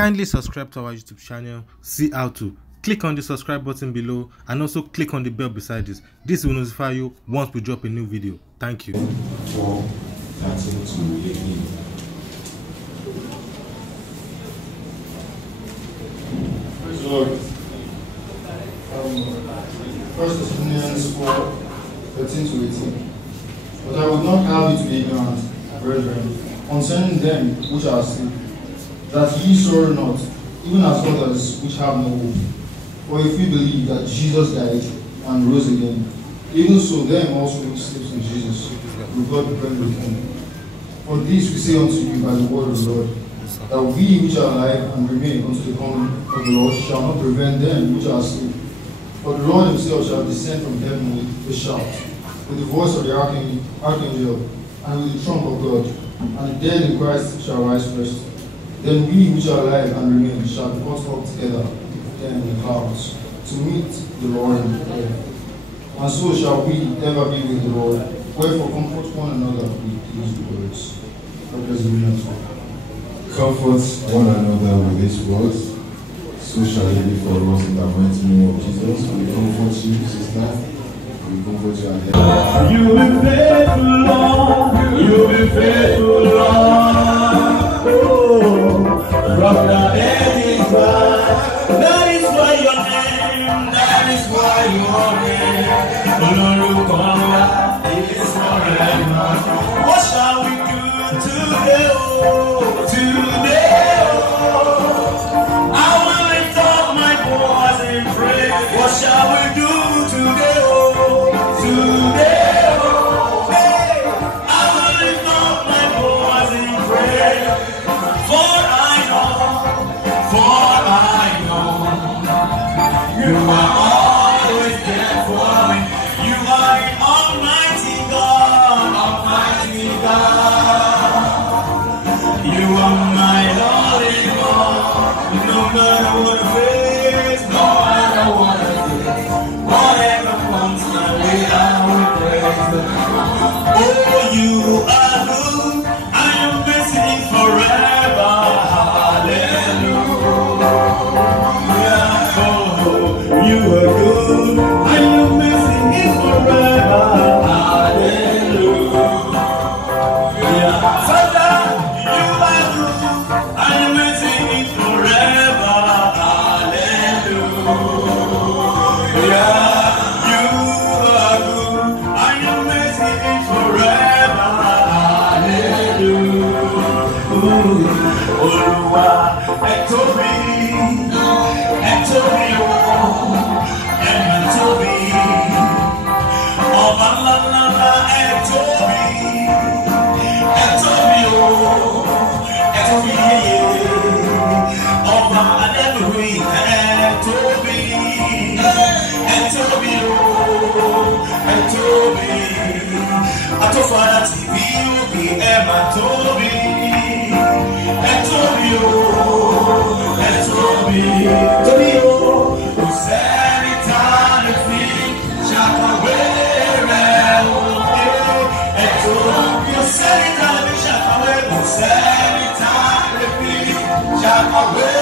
Kindly subscribe to our YouTube channel, see how to. Click on the subscribe button below and also click on the bell beside this. This will notify you once we drop a new video. Thank you. 4:13 to 18. Praise the Lord. 1 Thessalonians 4:13 to 18. But I would not have you to be ignorant, brethren, concerning them which are asleep, that ye sorrow not, even as others which have no hope. For if we believe that Jesus died and rose again, even so them also which sleep in Jesus will God be present with him. For this we say unto you by the word of the Lord, that we which are alive and remain unto the coming of the Lord shall not prevent them which are asleep. For the Lord himself shall descend from heaven with a shout, with the voice of the archangel, and with the trump of God, and the dead in Christ shall rise first. Then we which are alive and remain shall be caught up together then in the clouds, to meet the Lord in the air. And so shall we ever be with the Lord. Wherefore comfort one another with these words. God bless the reading. Comfort one another with these words. So shall it be for us in the mighty name of Jesus. We comfort you, sister. We comfort you ahead. You will be faithful, Lord. You will be faithful, Lord. From the beginning, that is why your name, that is why your name, Lord, come is forever. What shall we do today? Oh, today, oh, I will lift up my voice and pray. What shall we do today? Oh, today, oh, hey, I will lift up my voice and pray. You are always there for me. You are an almighty God, almighty God. You are my only God. No matter what I face, no matter what I face, whatever comes my way, I will praise the Lord. Oh, you are good. I am blessing forever. Hallelujah. You are good, and your mercy is forever. Hallelujah. Father, you are good, and your mercy is forever. Hallelujah. You are good, and your mercy is forever. Hallelujah. Olúwa, ẹ tóbi, ẹ tóbi o. Father TV will be Emma Toby, and Toby, and Toby, Toby, who said it on the feet, Shakaway, and Toby, who said it on the Shakaway, who said it on the feet, Shakaway.